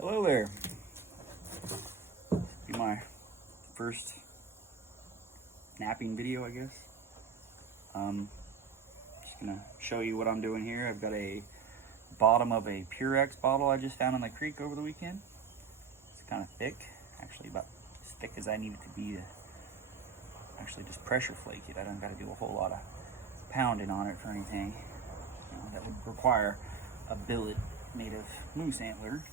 Hello there. Be my first knapping video, I guess. Just gonna show you what I'm doing here. I've got a bottom of a Purex bottle I just found in the creek over the weekend. It's kind of thick, actually about as thick as I need it to be to actually just pressure flake it. I don't got to do a whole lot of pounding on it for anything. That would require a billet made of moose antler.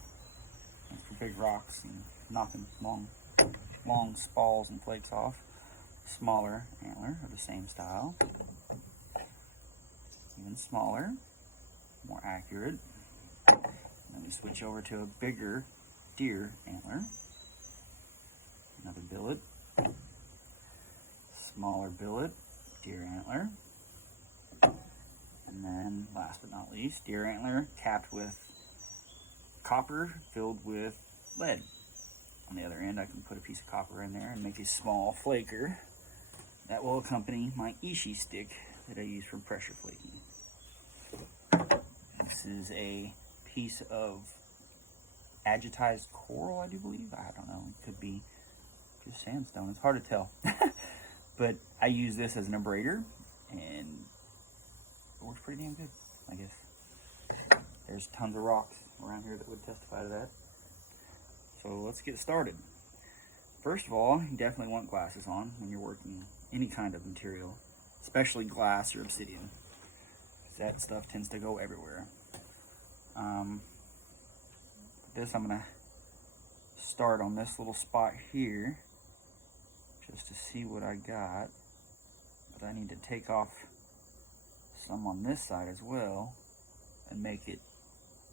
That's for big rocks and knocking long spalls and flakes off. Smaller antler of the same style. Even smaller, more accurate. Then we switch over to a bigger deer antler. Another billet. Smaller billet, deer antler. And then last but not least, deer antler capped with copper filled with lead. On the other end, I can put a piece of copper in there and make a small flaker that will accompany my ishi stick that I use for pressure flaking. This is a piece of agitized coral, I do believe. I don't know, it could be just sandstone. It's hard to tell. But I use this as an abrader, and it works pretty damn good, I guess. There's tons of rocks around here that would testify to that. So let's get started. First of all, you definitely want glasses on when you're working any kind of material, especially glass or obsidian. That stuff tends to go everywhere. I'm gonna start on this little spot here just to see what I got. But I need to take off some on this side as well and make it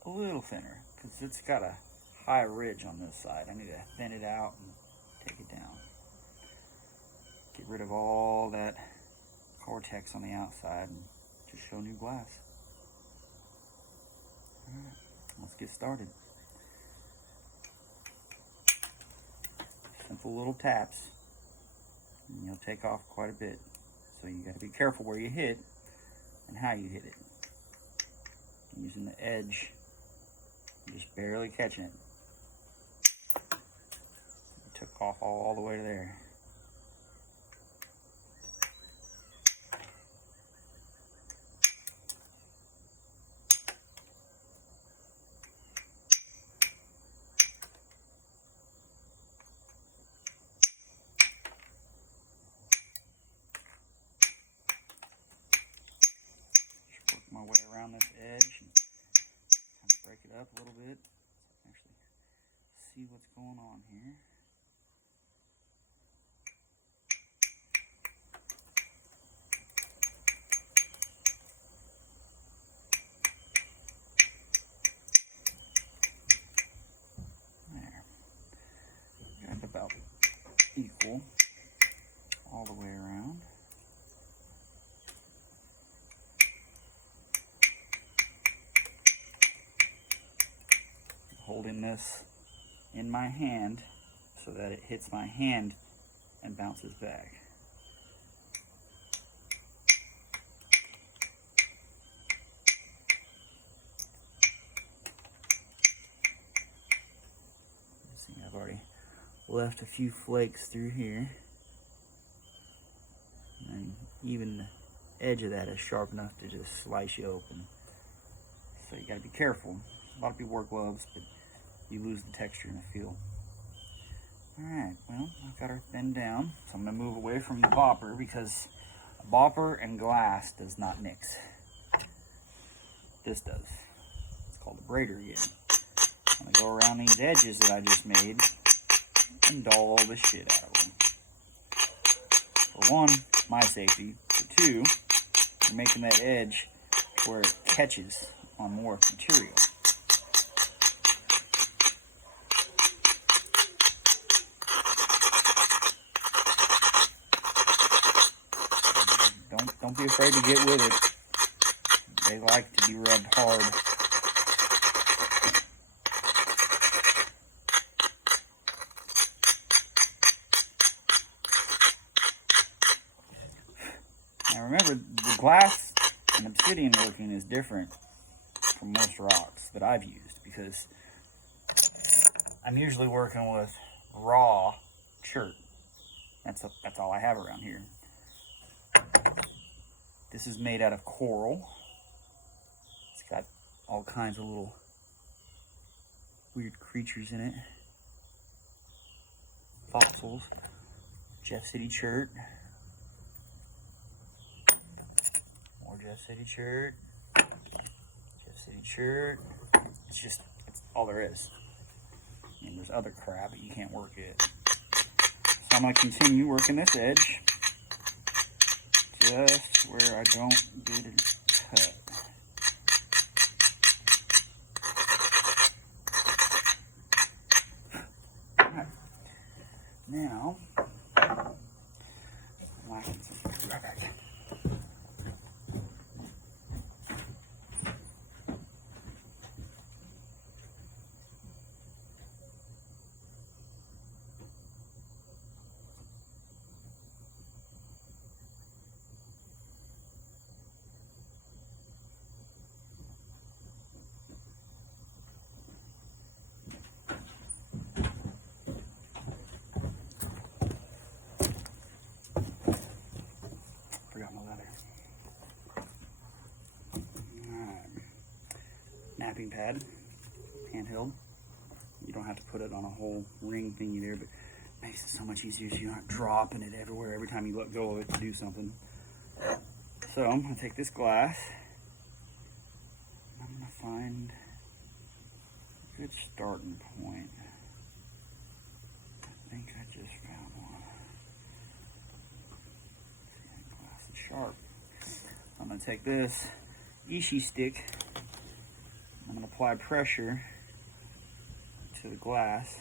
a little thinner because it's got a high ridge on this side. I need to thin it out and take it down. Get rid of all that cortex on the outside and just show new glass. Alright, let's get started. Simple little taps, and you'll take off quite a bit. So you got to be careful where you hit and how you hit it. Using the edge, just barely catching it. Took off all the way to there. My way around this edge and kind of break it up a little bit so I can actually see what's going on here. There. Got it about equal all the way around. Holding this in my hand so that it hits my hand and bounces back. See, I've already left a few flakes through here, and even the edge of that is sharp enough to just slice you open. So you got to be careful. A lot of people wear gloves, but you lose the texture and the feel. Alright, well, I've got her thinned down, so I'm going to move away from the bopper because a bopper and glass does not mix. This does. It's called a braider again. I'm going to go around these edges that I just made and dull the shit out of them. For one, my safety. For two, you're making that edge where it catches on more material. Don't be afraid to get with it. They like to be rubbed hard. Now remember, the glass and obsidian working is different from most rocks that I've used because I'm usually working with raw chert. That's all I have around here. This is made out of coral. It's got all kinds of little weird creatures in it. Fossils. Jeff City chert. More Jeff City chert. Jeff City chert. It's all there is. And there's other crap, but you can't work it. So I'm going to continue working this edge just where I don't get it cut. Alright. Now, I'm lacking something. Right back. Forgot my leather. Knapping pad, handheld. You don't have to put it on a whole ring thingy there, but it makes it so much easier so you're not dropping it everywhere every time you let go of it to do something. So I'm going to take this glass. I'm going to find a good starting point. I think I just found one. See, that glass is sharp. I'm going to take this Ishi stick. I'm going to apply pressure to the glass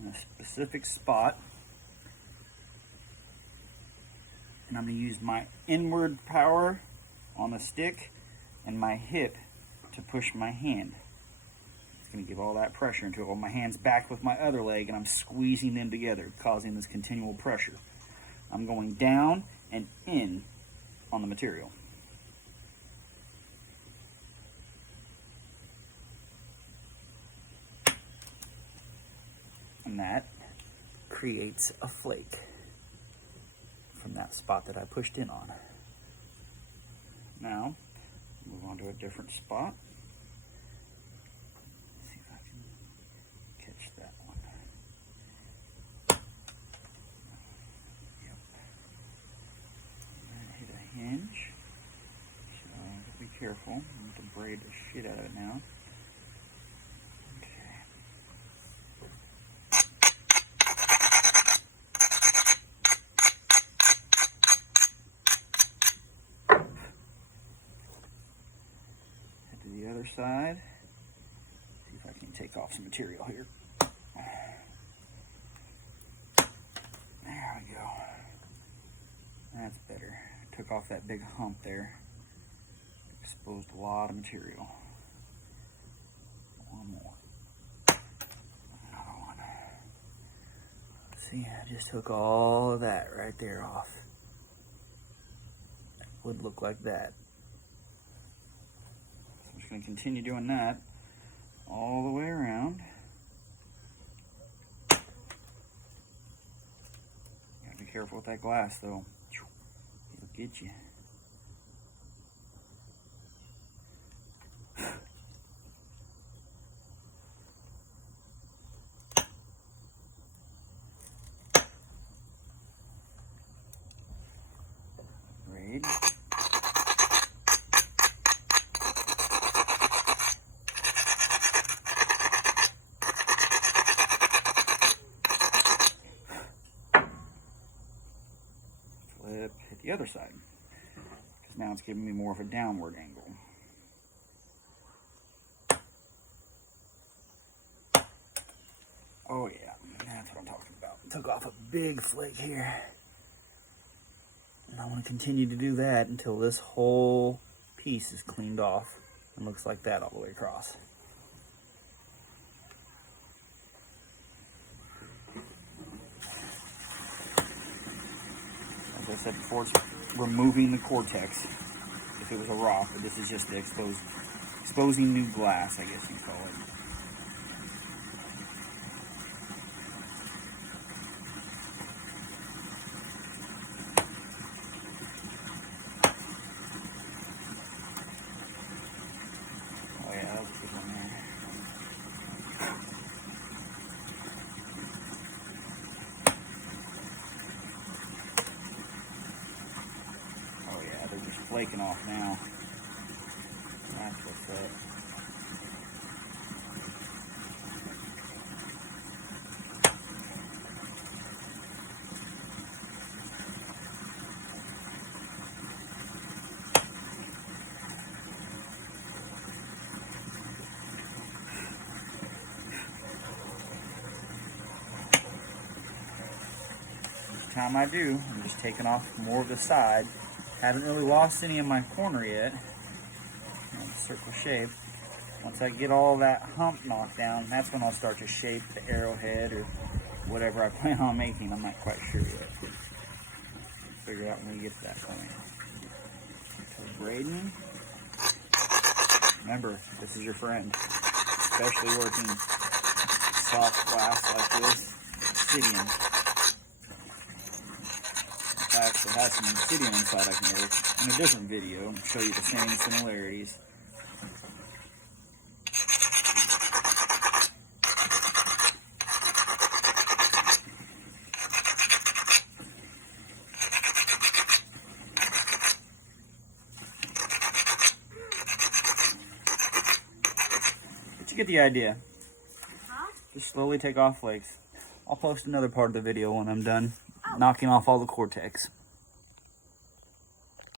in a specific spot. And I'm going to use my inward power on the stick and my hip to push my hand. It's going to give all that pressure until my hand's back with my other leg and I'm squeezing them together, causing this continual pressure. I'm going down and in on the material. And that creates a flake from that spot that I pushed in on. Now, move on to a different spot. See if I can catch that one. Yep. And hit a hinge. So I have to be careful. I have to braid the shit out of it now. To the other side. See if I can take off some material here. There we go. That's better. Took off that big hump there. Exposed a lot of material. One more. Another one. See, I just took all of that right there off. It would look like that. I'm just going to continue doing that all the way around. Gotta be careful with that glass though. It'll get you. Braid. Flip, hit the other side, because now it's giving me more of a downward angle. Oh yeah, that's what I'm talking about. Took off a big flake here. And I want to continue to do that until this whole piece is cleaned off and looks like that all the way across. As I said before, it's removing the cortex if it was a rock, but this is just the exposing new glass, I guess you call it. flaking off now. That's what's up. Each time I do, I'm just taking off more of the side. Haven't really lost any of my corner yet. Circle shape. Once I get all that hump knocked down, that's when I'll start to shape the arrowhead or whatever I plan on making. I'm not quite sure yet. Figure out when we get to that point. So braiding. Remember, this is your friend. Especially working soft glass like this, obsidian. If I actually have some obsidian inside, I can work in a different video and show you the same similarities. You get the idea. Just slowly take off flakes. I'll post another part of the video when I'm done knocking off all the cortex.